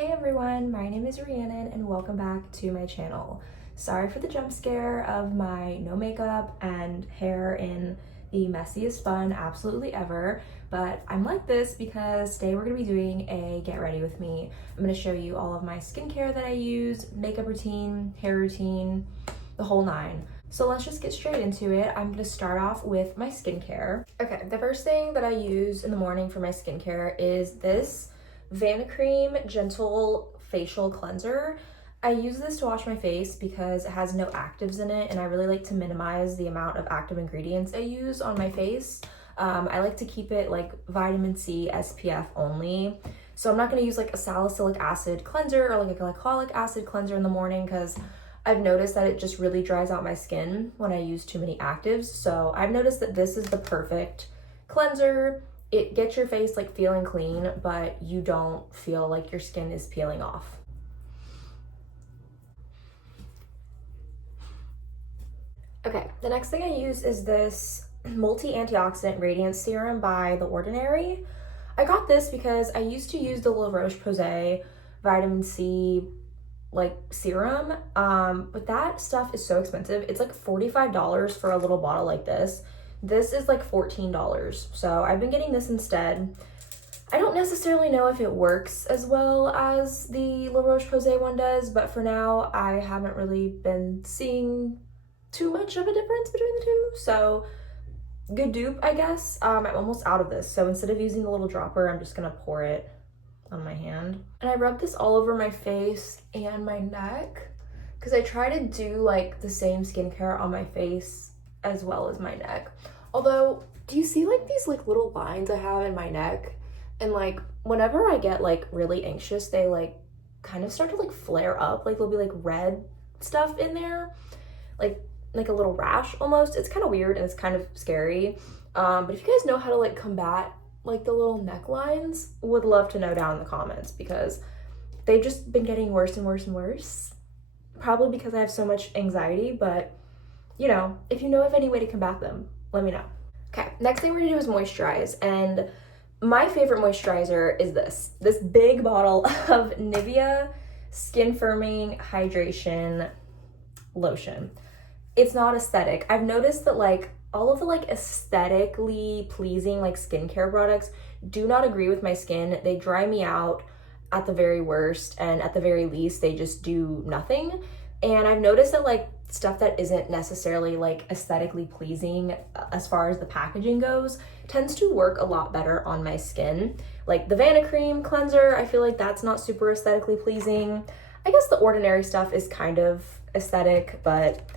Hey everyone, my name is Rhiannon and welcome back to my channel. Sorry for the jump scare of my no makeup and hair in the messiest bun absolutely ever, but I'm like this because today we're going to be doing a get ready with me. I'm going to show you all of my skincare that I use, makeup routine, hair routine, the whole nine. So let's just get straight into it. I'm going to start off with my skincare. Okay, the first thing that I use in the morning for my skincare is this Vanicream Gentle Facial Cleanser. I use this to wash my face because it has no actives in it, and I really like to minimize the amount of active ingredients I use on my face. I like to keep it like vitamin C SPF only. So I'm not going to use like a salicylic acid cleanser or like a glycolic acid cleanser in the morning because I've noticed that it just really dries out my skin when I use too many actives. So I've noticed that this is the perfect cleanser. It gets your face like feeling clean, but you don't feel like your skin is peeling off. Okay, the next thing I use is this multi-antioxidant radiance serum by The Ordinary. I got this because I used to use the La Roche-Posay vitamin C like serum, but that stuff is so expensive. It's like $45 for a little bottle like this. This is like $14, so I've been getting this instead. I don't necessarily know if it works as well as the La Roche-Posay one does, but for now I haven't really been seeing too much of a difference between the two, so good dupe, I guess. I'm almost out of this, so instead of using the little dropper, I'm just gonna pour it on my hand. And I rub this all over my face and my neck because I try to do like the same skincare on my face as well as my neck. Although, do you see like these like little lines I have in my neck? And like whenever I get like really anxious, they like kind of start to like flare up. Like there'll be like red stuff in there, like a little rash almost. It's kind of weird and it's kind of scary. But if you guys know how to like combat like the little necklines, would love to know down in the comments because they've just been getting worse and worse and worse. Probably because I have so much anxiety, but you know, if you know of any way to combat them, let me know. Okay, next thing we're gonna do is moisturize, and my favorite moisturizer is this big bottle of Nivea Skin Firming Hydration Lotion. It's not aesthetic. I've noticed that like all of the like aesthetically pleasing like skincare products do not agree with my skin. They dry me out at the very worst, and at the very least they just do nothing. And I've noticed that like stuff that isn't necessarily like aesthetically pleasing as far as the packaging goes tends to work a lot better on my skin. Like the Vanicream cleanser, I feel like that's not super aesthetically pleasing. I guess the Ordinary stuff is kind of aesthetic, but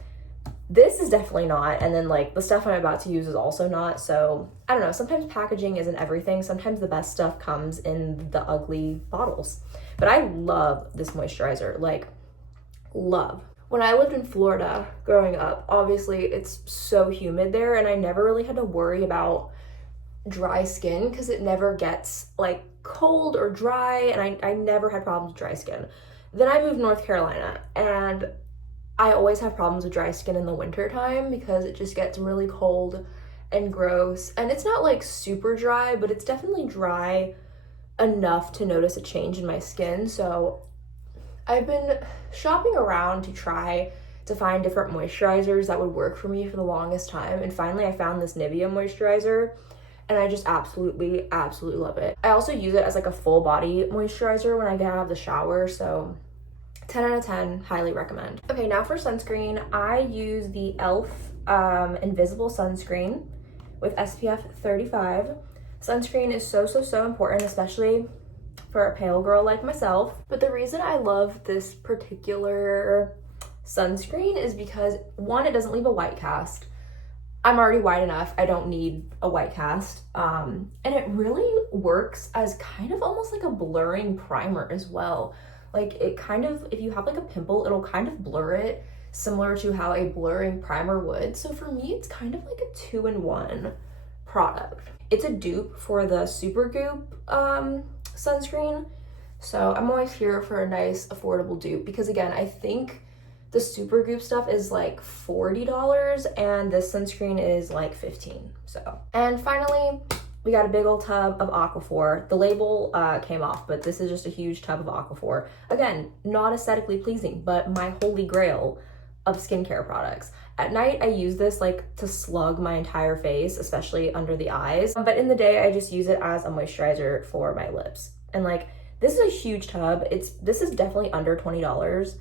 this is definitely not. And then like the stuff I'm about to use is also not. So I don't know, sometimes packaging isn't everything. Sometimes the best stuff comes in the ugly bottles. But I love this moisturizer, like love. When I lived in Florida growing up, obviously it's so humid there, and I never really had to worry about dry skin because it never gets like cold or dry, and I never had problems with dry skin. Then I moved to North Carolina, and I always have problems with dry skin in the winter time because it just gets really cold and gross. And it's not like super dry, but it's definitely dry enough to notice a change in my skin. So I've been shopping around to try to find different moisturizers that would work for me for the longest time. And finally I found this Nivea moisturizer, and I just absolutely love it. I also use it as like a full body moisturizer when I get out of the shower. So 10 out of 10, highly recommend. Okay, now for sunscreen, I use the e.l.f. Invisible Sunscreen with SPF 35. Sunscreen is so important, especially for a pale girl like myself. But the reason I love this particular sunscreen is because one, it doesn't leave a white cast. I'm already white enough, I don't need a white cast. And it really works as kind of almost like a blurring primer as well. Like it kind of, if you have like a pimple, it'll kind of blur it similar to how a blurring primer would. So for me, it's kind of like a 2-in-1 product. It's a dupe for the Supergoop sunscreen. So I'm always here for a nice affordable dupe because again, I think the Supergoop stuff is like $40 and this sunscreen is like $15. So, and finally, we got a big old tub of Aquaphor. The label came off, but this is just a huge tub of Aquaphor. Again, not aesthetically pleasing, but my holy grail of skincare products. At night, I use this like to slug my entire face, especially under the eyes. But in the day, I just use it as a moisturizer for my lips. And like, this is a huge tub. This is definitely under $20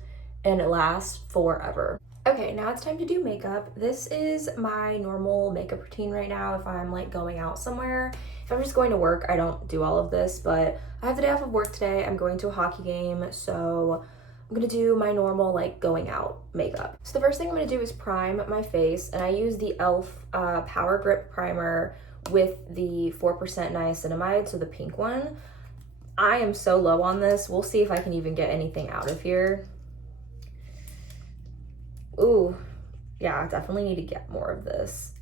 and it lasts forever. Okay, now it's time to do makeup. This is my normal makeup routine right now if I'm like going out somewhere. If I'm just going to work, I don't do all of this, but I have the day off of work today. I'm going to a hockey game, so I'm gonna do my normal like going out makeup. So the first thing I'm gonna do is prime my face, and I use the e.l.f. Power Grip Primer with the 4% niacinamide, so the pink one. I am so low on this. We'll see if I can even get anything out of here. Ooh, yeah, I definitely need to get more of this.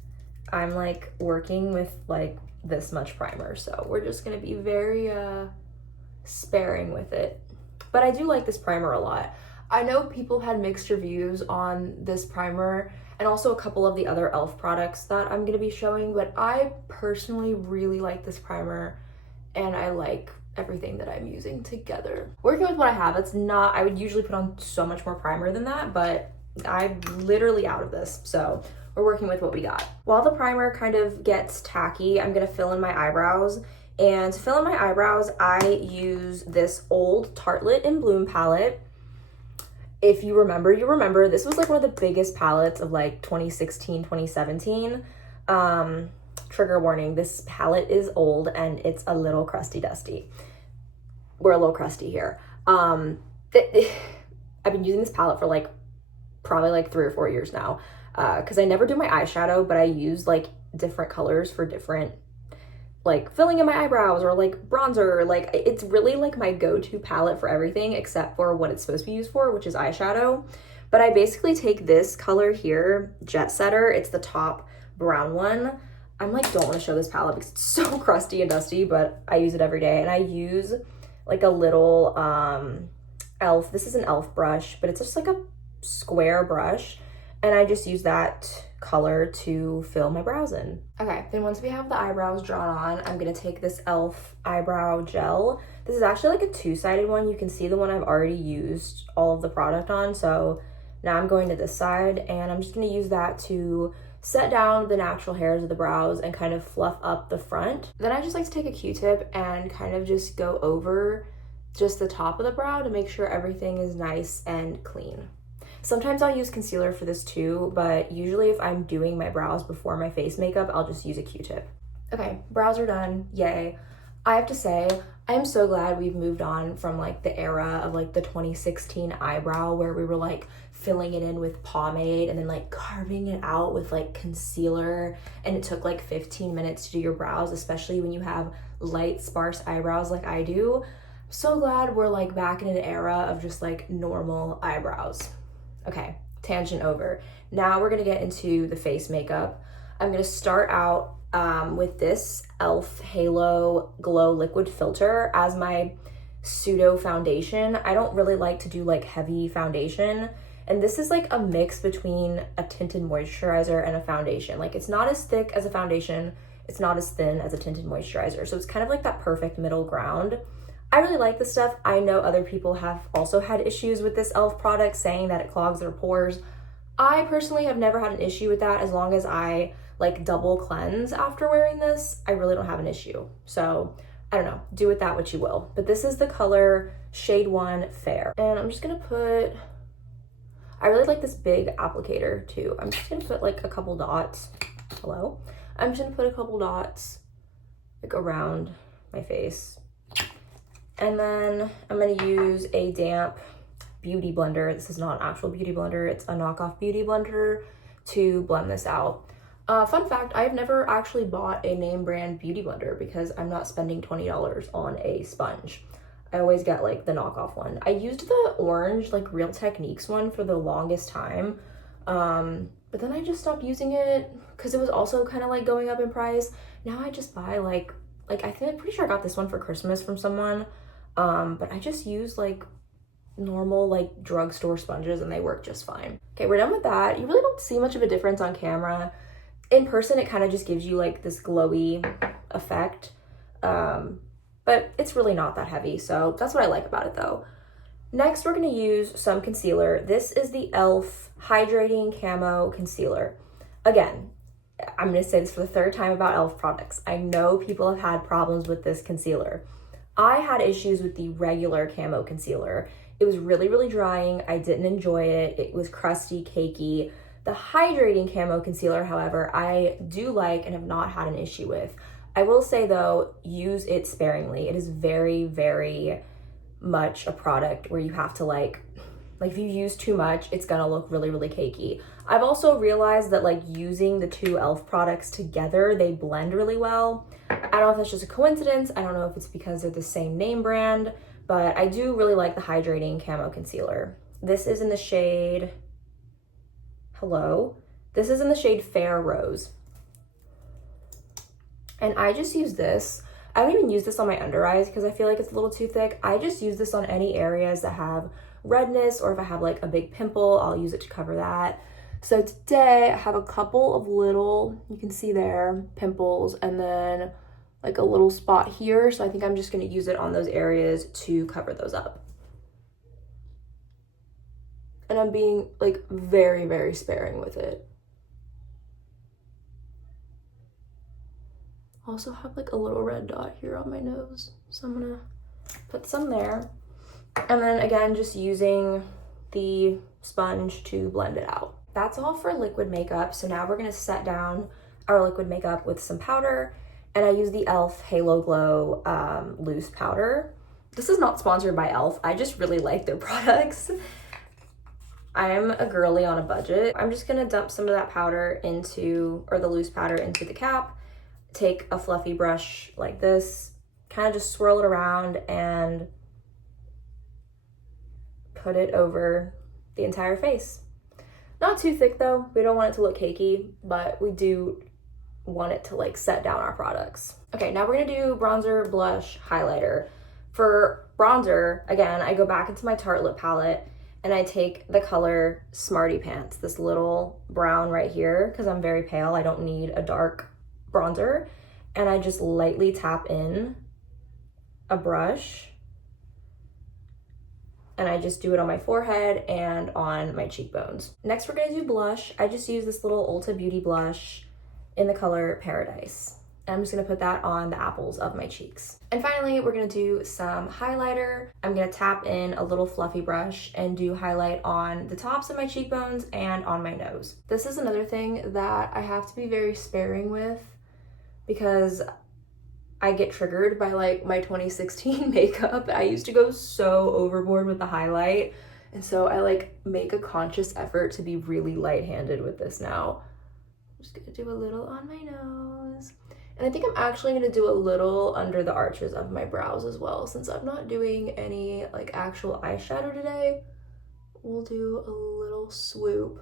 I'm like working with like this much primer, so we're just gonna be very sparing with it. But I do like this primer a lot. I know people had mixed reviews on this primer and also a couple of the other e.l.f. products that I'm gonna be showing, but I personally really like this primer and I like everything that I'm using together. Working with what I have, it's not, I would usually put on so much more primer than that, but I'm literally out of this, so we're working with what we got. While the primer kind of gets tacky, I'm gonna fill in my eyebrows. And to fill in my eyebrows, I use this old Tartelette in Bloom palette. If you remember, you remember. This was like one of the biggest palettes of like 2016, 2017. Trigger warning, this palette is old and it's a little crusty dusty. We're a little crusty here. I've been using this palette for like probably like 3 or 4 years now, because I never do my eyeshadow, but I use like different colors for different like filling in my eyebrows or like bronzer. Like it's really like my go-to palette for everything except for what it's supposed to be used for, which is eyeshadow. But I basically take this color here, Jet Setter. It's the top brown one. I'm like, don't want to show this palette because it's so crusty and dusty, but I use it every day. And I use like a little e.l.f. This is an e.l.f. brush, but it's just like a square brush, and I just use that color to fill my brows in. Okay, then once we have the eyebrows drawn on, I'm gonna take this e.l.f. eyebrow gel. This is actually like a 2-sided one. You can see the one I've already used all of the product on, so now I'm going to this side, and I'm just gonna use that to set down the natural hairs of the brows and kind of fluff up the front. Then I just like to take a Q-tip and kind of just go over just the top of the brow to make sure everything is nice and clean. Sometimes I'll use concealer for this too, but usually if I'm doing my brows before my face makeup, I'll just use a Q-tip. Okay, brows are done, yay. I have to say, I am so glad we've moved on from like the era of like the 2016 eyebrow where we were like filling it in with pomade and then like carving it out with like concealer, and it took like 15 minutes to do your brows, especially when you have light, sparse eyebrows like I do. I'm so glad we're like back in an era of just like normal eyebrows. Okay, tangent over. Now we're gonna get into the face makeup. I'm gonna start out with this e.l.f. Halo Glow Liquid Filter as my pseudo foundation. I don't really like to do like heavy foundation, and this is like a mix between a tinted moisturizer and a foundation. Like it's not as thick as a foundation, it's not as thin as a tinted moisturizer, so it's kind of like that perfect middle ground. I really like this stuff. I know other people have also had issues with this e.l.f. product, saying that it clogs their pores. I personally have never had an issue with that. As long as I like double cleanse after wearing this, I really don't have an issue. So I don't know, do with that what you will. But this is the color Shade 1 Fair. And I'm just gonna put, I really like this big applicator too. I'm just gonna put like a couple dots. Hello? I'm just gonna put a couple dots like around my face. And then I'm gonna use a damp beauty blender. This is not an actual beauty blender, it's a knockoff beauty blender to blend this out. Fun fact, I've never actually bought a name brand beauty blender because I'm not spending $20 on a sponge. I always get like the knockoff one. I used the orange like Real Techniques one for the longest time, but then I just stopped using it because it was also kind of like going up in price. Now I just buy like I'm pretty sure I got this one for Christmas from someone, but I just use like normal like drugstore sponges and they work just fine. Okay, we're done with that. You really don't see much of a difference on camera. In person, it kind of just gives you like this glowy effect. But it's really not that heavy, so that's what I like about it though. Next, we're gonna use some concealer. This is the e.l.f. Hydrating Camo Concealer. Again, I'm gonna say this for the third time about e.l.f. products. I know people have had problems with this concealer. I had issues with the regular camo concealer. It was really, really drying. I didn't enjoy it. It was crusty, cakey. The Hydrating Camo Concealer, however, I do like and have not had an issue with. I will say though, use it sparingly. It is very, very much a product where you have to like if you use too much, it's gonna look really, really cakey. I've also realized that like using the two e.l.f. products together, they blend really well. I don't know if that's just a coincidence. I don't know if it's because they're the same name brand, but I do really like the Hydrating Camo Concealer. This is in the shade, hello. This is in the shade Fair Rose. And I just use this. I don't even use this on my under eyes because I feel like it's a little too thick. I just use this on any areas that have redness, or if I have like a big pimple, I'll use it to cover that. So today I have a couple of little, you can see there, pimples, and then like a little spot here. So I think I'm just gonna use it on those areas to cover those up. And I'm being like very, very sparing with it. Also have like a little red dot here on my nose. So I'm gonna put some there. And then again, just using the sponge to blend it out. That's all for liquid makeup. So now we're gonna set down our liquid makeup with some powder. And I use the e.l.f. Halo Glow loose powder. This is not sponsored by e.l.f. I just really like their products. I'm a girly on a budget. I'm just gonna dump some of that powder into, or the loose powder into the cap. Take a fluffy brush like this, kind of just swirl it around and put it over the entire face. Not too thick though. We don't want it to look cakey, but we do want it to like set down our products. Okay, now we're gonna do bronzer, blush, highlighter. For bronzer, again, I go back into my Tarte lip palette and I take the color Smarty Pants, this little brown right here, because I'm very pale. I don't need a dark bronzer. And I just lightly tap in a brush. And I just do it on my forehead and on my cheekbones. Next, we're gonna do blush. I just use this little Ulta Beauty blush in the color Paradise. And I'm just gonna put that on the apples of my cheeks. And finally, we're gonna do some highlighter. I'm gonna tap in a little fluffy brush and do highlight on the tops of my cheekbones and on my nose. This is another thing that I have to be very sparing with because I get triggered by like my 2016 makeup. I used to go so overboard with the highlight. And so I like make a conscious effort to be really light-handed with this now. I'm just gonna do a little on my nose. And I think I'm actually gonna do a little under the arches of my brows as well. Since I'm not doing any like actual eyeshadow today, we'll do a little swoop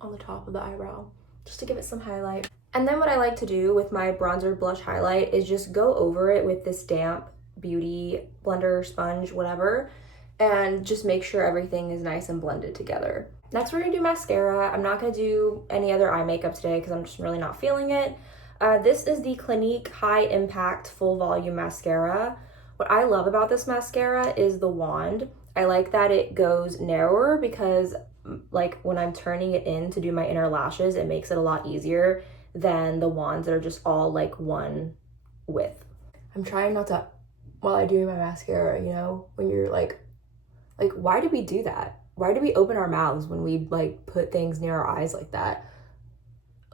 on the top of the eyebrow just to give it some highlight. And then what I like to do with my bronzer, blush, highlight is just go over it with this damp beauty blender, sponge, whatever, and just make sure everything is nice and blended together. Next, we're gonna do mascara. I'm not gonna do any other eye makeup today because I'm just really not feeling it. This is the Clinique High Impact Full Volume Mascara. What I love about this mascara is the wand. I like that it goes narrower because like when I'm turning it in to do my inner lashes, it makes it a lot easier than the wands that are just all like one width. I'm trying not to, while I'm doing my mascara, you know, when you're like why do we do that? Why do we open our mouths when we like put things near our eyes like that?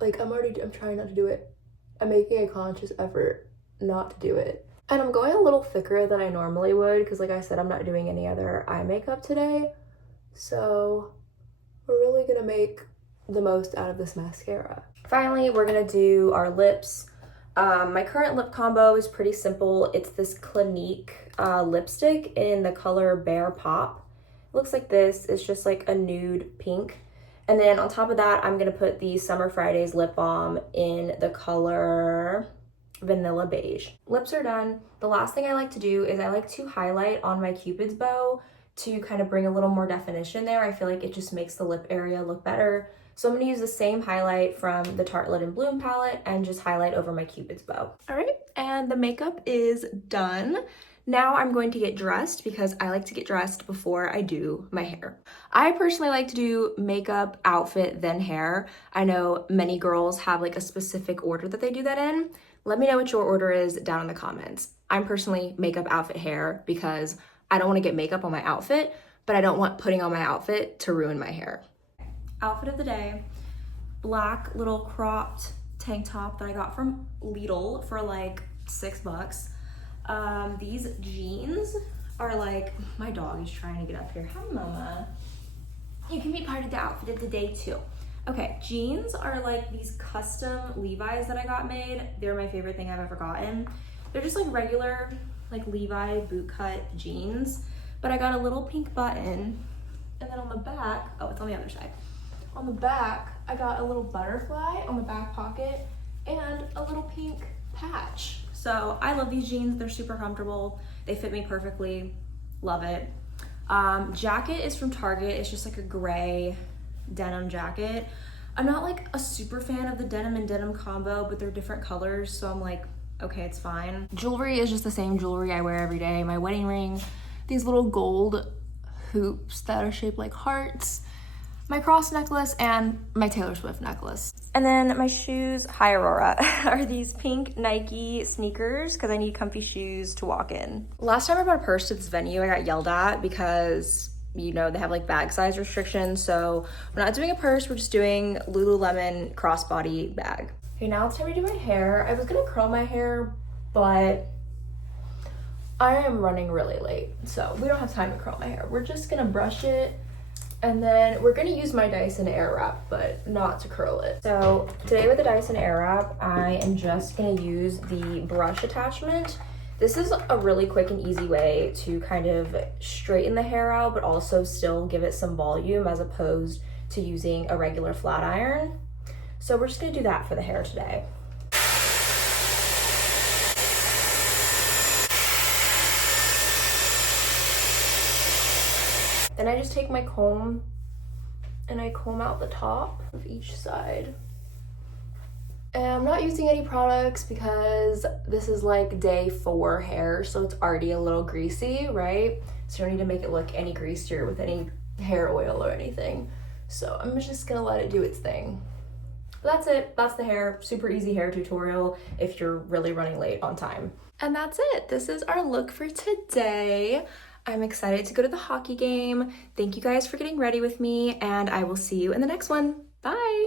Like I'm trying not to do it. I'm making a conscious effort not to do it. And I'm going a little thicker than I normally would because like I said, I'm not doing any other eye makeup today. So we're really gonna make the most out of this mascara. Finally, we're gonna do our lips. My current lip combo is pretty simple. It's this Clinique lipstick in the color Bear Pop. It looks like this. It's just like a nude pink. And then on top of that, I'm gonna put the Summer Fridays lip balm in the color Vanilla Beige. Lips are done. The last thing I like to do is I like to highlight on my Cupid's bow to kind of bring a little more definition there. I feel like it just makes the lip area look better. So I'm gonna use the same highlight from the Tartelette in Bloom palette and just highlight over my Cupid's bow. All right, and the makeup is done. Now I'm going to get dressed because I like to get dressed before I do my hair. I personally like to do makeup, outfit, then hair. I know many girls have like a specific order that they do that in. Let me know what your order is down in the comments. I'm personally makeup, outfit, hair because I don't want to get makeup on my outfit, but I don't want putting on my outfit to ruin my hair. Outfit of the day, black little cropped tank top that I got from Lidl for like $6. These jeans are like, my dog is trying to get up here. Hi, Mama. You can be part of the outfit of the day too. Okay, jeans are like these custom Levi's that I got made. They're my favorite thing I've ever gotten. They're just like regular, like Levi bootcut jeans, but I got a little pink button, and then on the back, oh, it's on the other side. On the back, I got a little butterfly on the back pocket and a little pink patch. So I love these jeans. They're super comfortable. They fit me perfectly. Love it. Jacket is from Target. It's just like a gray denim jacket. I'm not like a super fan of the denim and denim combo, but they're different colors, so I'm like, okay, it's fine. Jewelry is just the same jewelry I wear every day. My wedding ring, these little gold hoops that are shaped like hearts, my cross necklace, and my Taylor Swift necklace. And then my shoes, hi Aurora, are these pink Nike sneakers because I need comfy shoes to walk in. Last time I brought a purse to this venue, I got yelled at because, you know, they have like bag size restrictions. So we're not doing a purse, we're just doing Lululemon crossbody bag. Okay, now it's time to do my hair. I was gonna curl my hair, but I am running really late, so we don't have time to curl my hair. We're just gonna brush it, and then we're gonna use my Dyson Airwrap, but not to curl it. So today with the Dyson Airwrap, I am just gonna use the brush attachment. This is a really quick and easy way to kind of straighten the hair out, but also still give it some volume as opposed to using a regular flat iron. So we're just gonna do that for the hair today. Then I just take my comb and I comb out the top of each side. And I'm not using any products because this is like day 4 hair, so it's already a little greasy, right? So you don't need to make it look any greasier with any hair oil or anything. So I'm just gonna let it do its thing. But that's it, that's the hair. Super easy hair tutorial if you're really running late on time. And that's it, this is our look for today. I'm excited to go to the hockey game. Thank you guys for getting ready with me, and I will see you in the next one. Bye.